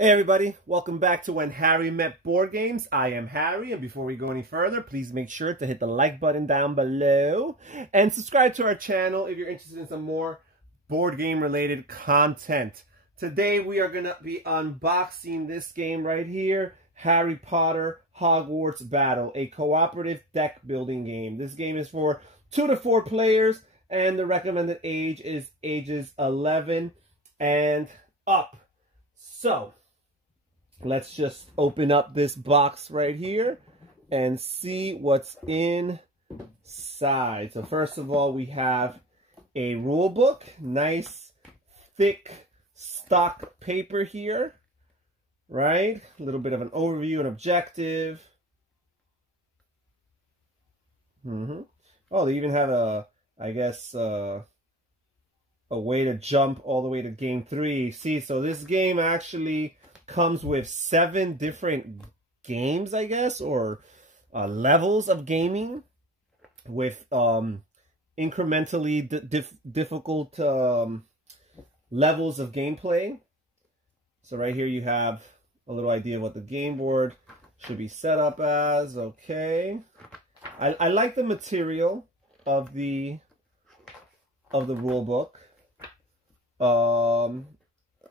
Hey everybody, welcome back to When Harry Met Board Games. I am Harry, and before we go any further, please make sure to hit the like button down below and subscribe to our channel if you're interested in some more board game related content. Today we are going to be unboxing this game right here, Harry Potter Hogwarts Battle, a cooperative deck building game. This game is for 2 to 4 players, and the recommended age is ages 11 and up. So let's just open up this box right here and see what's inside. So first of all, we have a rule book, nice thick stock paper here, right? A little bit of an overview and objective. Oh, they even have a way to jump all the way to game 3. See, so this game actually comes with 7 different games, I guess, or levels of gaming with incrementally difficult levels of gameplay. So right here you have a little idea of what the game board should be set up as. Okay, I like the material of the rule book.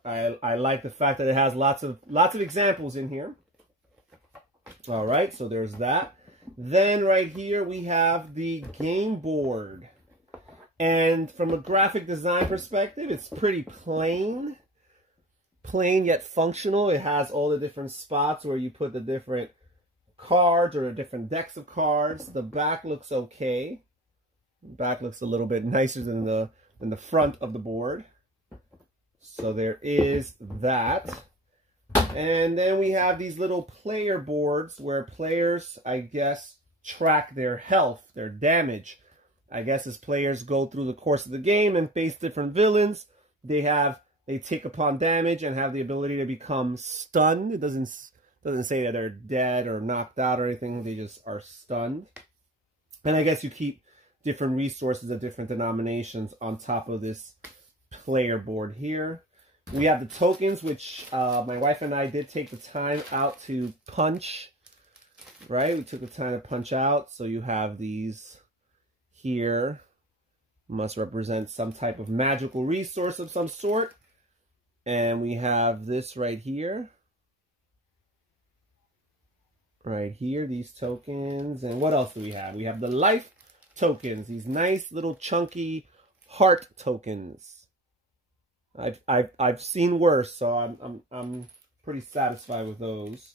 I like the fact that it has lots of examples in here. All right, so there's that. Then right here we have the game board. And from a graphic design perspective, it's pretty plain yet functional. It has all the different spots where you put the different cards or the different decks of cards. The back looks okay. The back looks a little bit nicer than the front of the board. So there is that. And then we have these little player boards where players, I guess, track their health, their damage. I guess as players go through the course of the game and face different villains, they take upon damage and have the ability to become stunned. It doesn't say that they're dead or knocked out or anything. They just are stunned. And I guess you keep different resources of different denominations on top of this player board here. We have the tokens, which my wife and I did take the time out to punch, right? We took the time to punch out. So you have these here, must represent some type of magical resource of some sort. And we have this right here. Right here, these tokens. And what else do we have? We have the life tokens, these nice little chunky heart tokens. I've seen worse, so I'm pretty satisfied with those.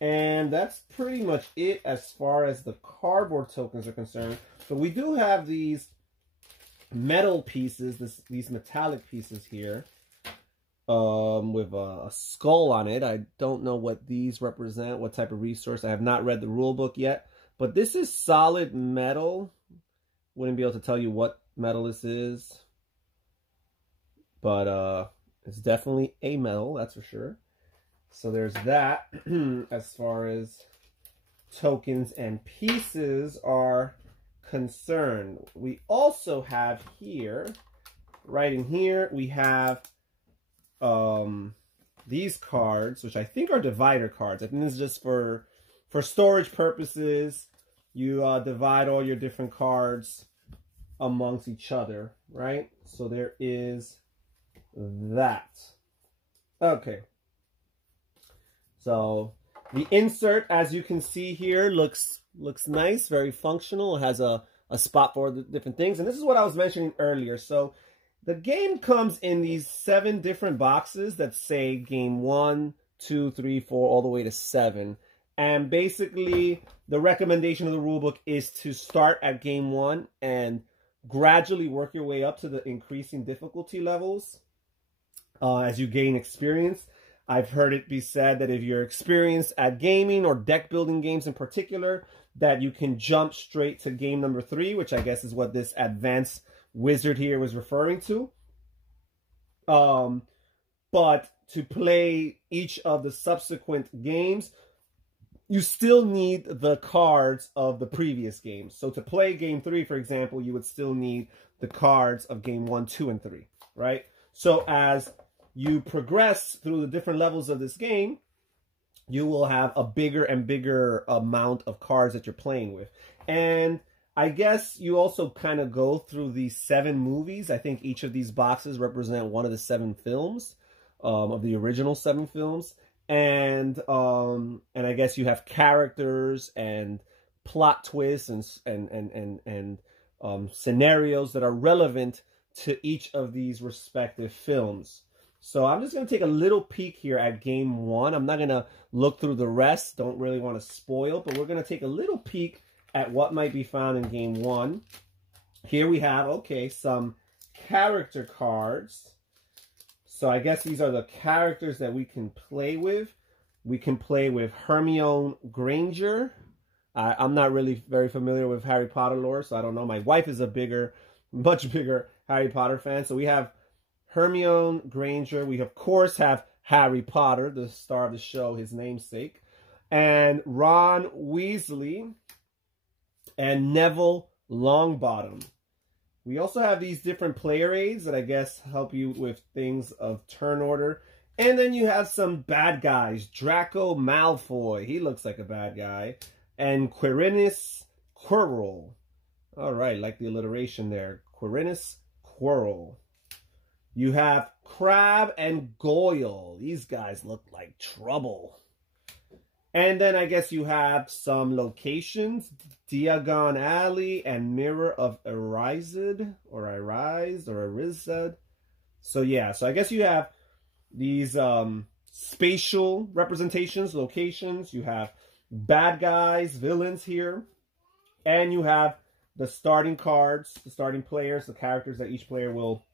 And that's pretty much it as far as the cardboard tokens are concerned. But we do have these metal pieces, these metallic pieces here, with a skull on it. I don't know what these represent, what type of resource. I have not read the rule book yet, but this is solid metal. Wouldn't be able to tell you what metal this is. But it's definitely a metal, that's for sure. So there's that as far as tokens and pieces are concerned. We also have here, right in here, we have these cards, which I think are divider cards. I think this is just for storage purposes. You divide all your different cards amongst each other, right? So there is that. Okay, so the insert, as you can see here, looks nice, very functional. It has a spot for the different things, and this is what I was mentioning earlier. So the game comes in these 7 different boxes that say game 1, 2, 3, 4, all the way to 7. And basically the recommendation of the rulebook is to start at game 1 and gradually work your way up to the increasing difficulty levels as you gain experience. I've heard it be said that if you're experienced at gaming or deck building games in particular, that you can jump straight to game number 3, which I guess is what this advanced wizard here was referring to. But to play each of the subsequent games, you still need the cards of the previous games. So to play game 3, for example, you would still need the cards of game 1, 2, and 3, right? So as you progress through the different levels of this game, you will have a bigger and bigger amount of cards that you're playing with. And I guess you also kind of go through these 7 movies. I think each of these boxes represent one of the 7 films, of the original 7 films. And I guess you have characters and plot twists and scenarios that are relevant to each of these respective films. So I'm just going to take a little peek here at game 1. I'm not going to look through the rest. Don't really want to spoil, but we're going to take a little peek at what might be found in game 1. Here we have, okay, some character cards. So I guess these are the characters that we can play with. We can play with Hermione Granger. I'm not really very familiar with Harry Potter lore, so I don't know. My wife is a much bigger Harry Potter fan. So we have Hermione Granger. We, of course, have Harry Potter, the star of the show, his namesake. And Ron Weasley and Neville Longbottom. We also have these different player aids that I guess help you with things of turn order. And then you have some bad guys. Draco Malfoy. He looks like a bad guy. And Quirinus Quirrell. All right, like the alliteration there. Quirinus Quirrell. You have Crabbe and Goyle. These guys look like trouble. And then I guess you have some locations. Diagon Alley and Mirror of Erised. Or Erised. So yeah, so I guess you have these spatial representations, locations. You have bad guys, villains here. And you have the starting cards, the starting players, the characters that each player will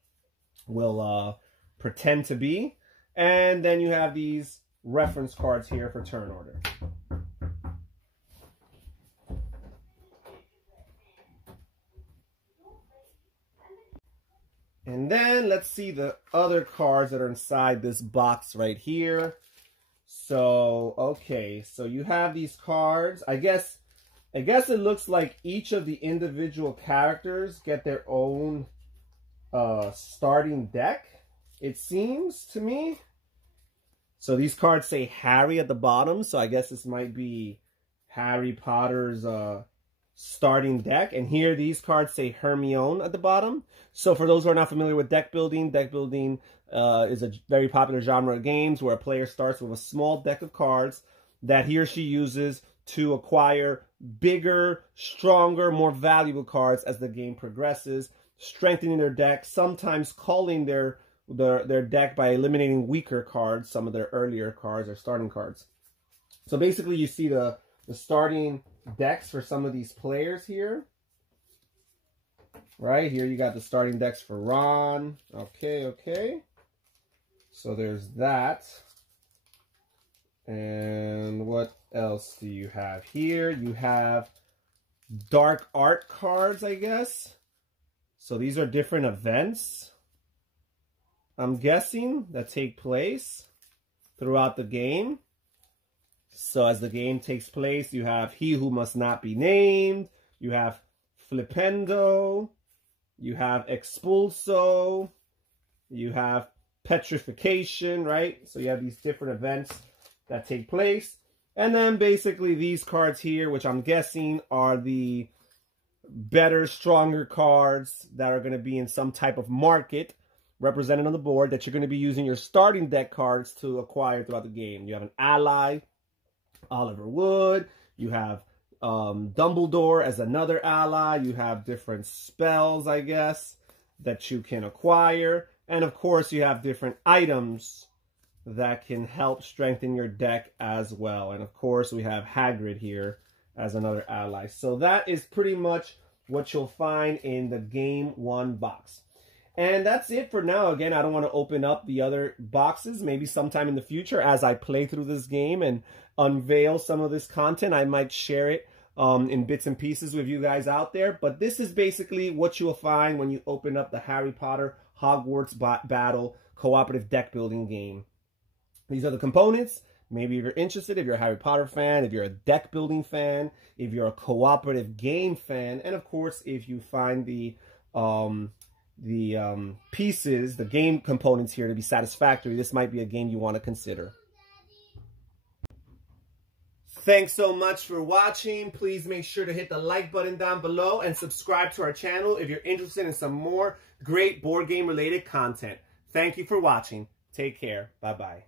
pretend to be. And then you have these reference cards here for turn order. And then let's see the other cards that are inside this box right here. So, okay, so you have these cards. I guess it looks like each of the individual characters get their own starting deck, it seems to me. So these cards say Harry at the bottom, so I guess this might be Harry Potter's starting deck. And here these cards say Hermione at the bottom. So for those who are not familiar with deck building is a very popular genre of games where a player starts with a small deck of cards that he or she uses to acquire bigger, stronger, more valuable cards as the game progresses, strengthening their deck, sometimes culling their deck by eliminating weaker cards, some of their earlier cards or starting cards. So basically you see the starting decks for some of these players here. Right here you got the starting decks for Ron. Okay. So there's that. And what else do you have here? You have dark art cards, I guess. So these are different events, I'm guessing, that take place throughout the game. So as the game takes place, you have He Who Must Not Be Named, you have Flipendo, you have Expulso, you have Petrification, right? So you have these different events that take place. And then basically these cards here, which I'm guessing are the better, stronger cards that are going to be in some type of market represented on the board that you're going to be using your starting deck cards to acquire throughout the game. You have an ally, Oliver Wood. You have Dumbledore as another ally. You have different spells, I guess, that you can acquire. And of course, you have different items that can help strengthen your deck as well. And of course, we have Hagrid here as another ally. So that is pretty much what you'll find in the Game 1 box. And that's it for now. Again, I don't want to open up the other boxes. Maybe sometime in the future as I play through this game and unveil some of this content, I might share it in bits and pieces with you guys out there. But this is basically what you'll find when you open up the Harry Potter Hogwarts Battle cooperative deck building game. These are the components. Maybe if you're interested, if you're a Harry Potter fan, if you're a deck building fan, if you're a cooperative game fan, and of course, if you find the pieces, the game components here to be satisfactory, this might be a game you want to consider. Thanks so much for watching. Please make sure to hit the like button down below and subscribe to our channel if you're interested in some more great board game related content. Thank you for watching. Take care. Bye-bye.